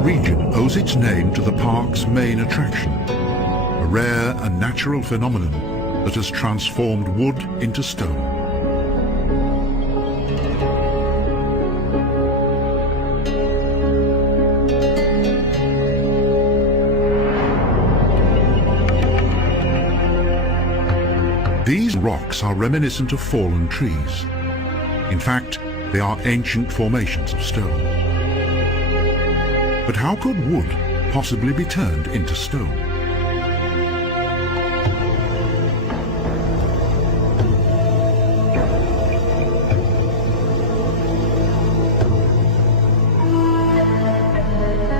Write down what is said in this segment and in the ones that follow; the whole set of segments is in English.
region owes its name to the park's main attraction, a rare and natural phenomenon that has transformed wood into stone. These rocks are reminiscent of fallen trees. In fact, they are ancient formations of stone. But how could wood possibly be turned into stone?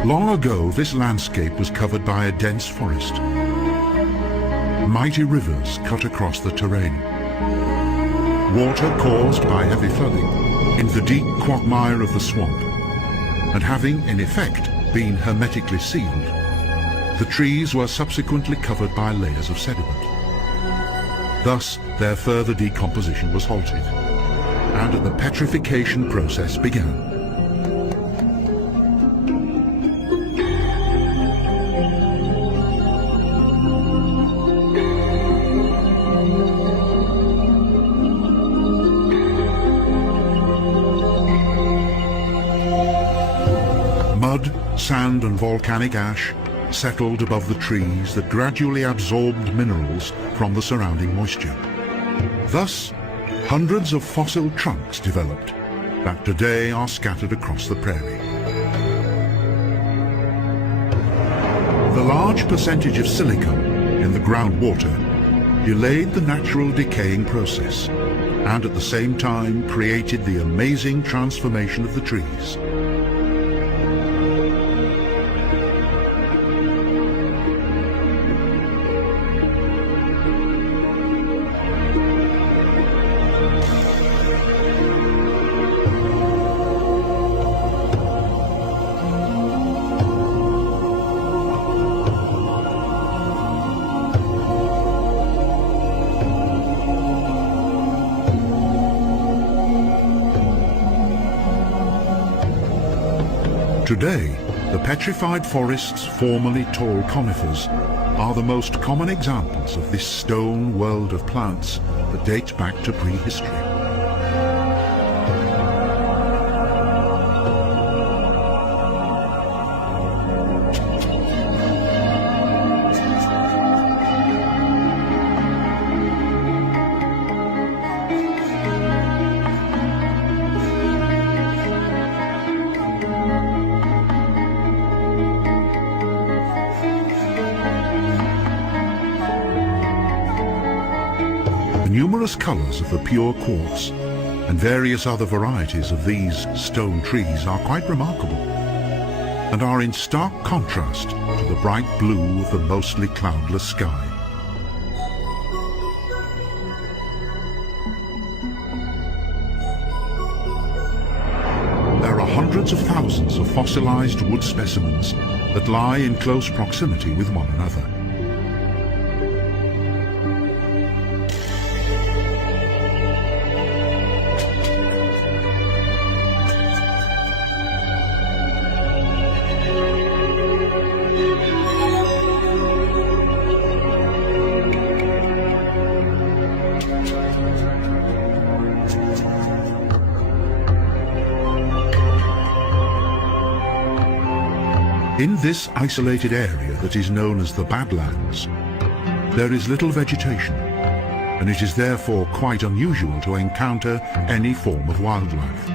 Long ago, this landscape was covered by a dense forest. Mighty rivers cut across the terrain. Water caused by heavy flooding in the deep quagmire of the swamp, and having, in effect, been hermetically sealed, the trees were subsequently covered by layers of sediment. Thus, their further decomposition was halted, and the petrification process began. Mud, sand and volcanic ash settled above the trees that gradually absorbed minerals from the surrounding moisture. Thus, hundreds of fossil trunks developed that today are scattered across the prairie. The large percentage of silicon in the groundwater delayed the natural decaying process and at the same time created the amazing transformation of the trees. Today, the petrified forests, formerly tall conifers, are the most common examples of this stone world of plants that dates back to prehistory. The numerous colours of the pure quartz and various other varieties of these stone trees are quite remarkable and are in stark contrast to the bright blue of the mostly cloudless sky. There are hundreds of thousands of fossilized wood specimens that lie in close proximity with one another. In this isolated area that is known as the Badlands, there is little vegetation, and it is therefore quite unusual to encounter any form of wildlife.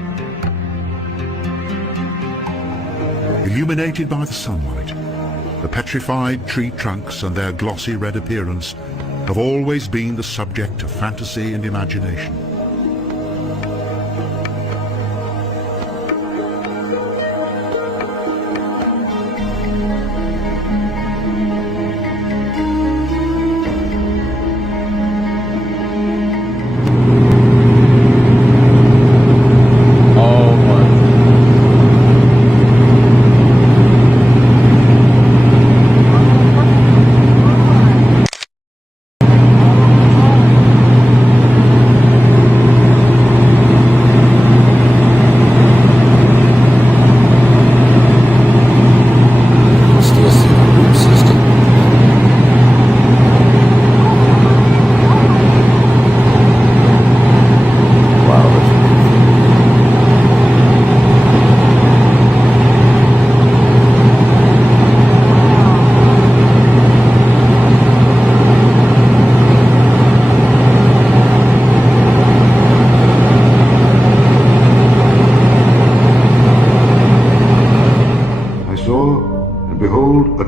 Illuminated by the sunlight, the petrified tree trunks and their glossy red appearance have always been the subject of fantasy and imagination.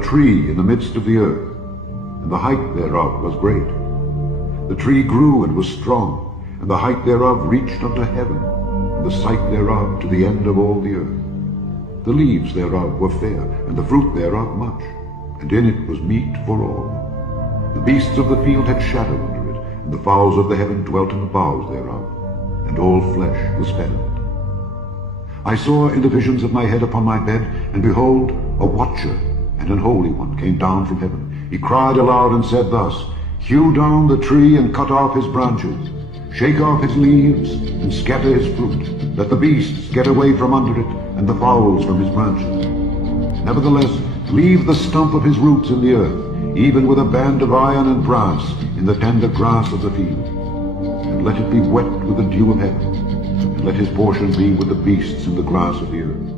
tree in the midst of the earth, and the height thereof was great. The tree grew and was strong, and the height thereof reached unto heaven, and the sight thereof to the end of all the earth. The leaves thereof were fair, and the fruit thereof much, and in it was meat for all. The beasts of the field had shadow under it, and the fowls of the heaven dwelt in the boughs thereof, and all flesh was fed of it. I saw in the visions of my head upon my bed, and behold, a watcher and an holy one came down from heaven. He cried aloud and said thus, Hew down the tree and cut off his branches, shake off his leaves and scatter his fruit. Let the beasts get away from under it, and the fowls from his branches. Nevertheless, leave the stump of his roots in the earth, even with a band of iron and brass in the tender grass of the field. And let it be wet with the dew of heaven, and let his portion be with the beasts in the grass of the earth.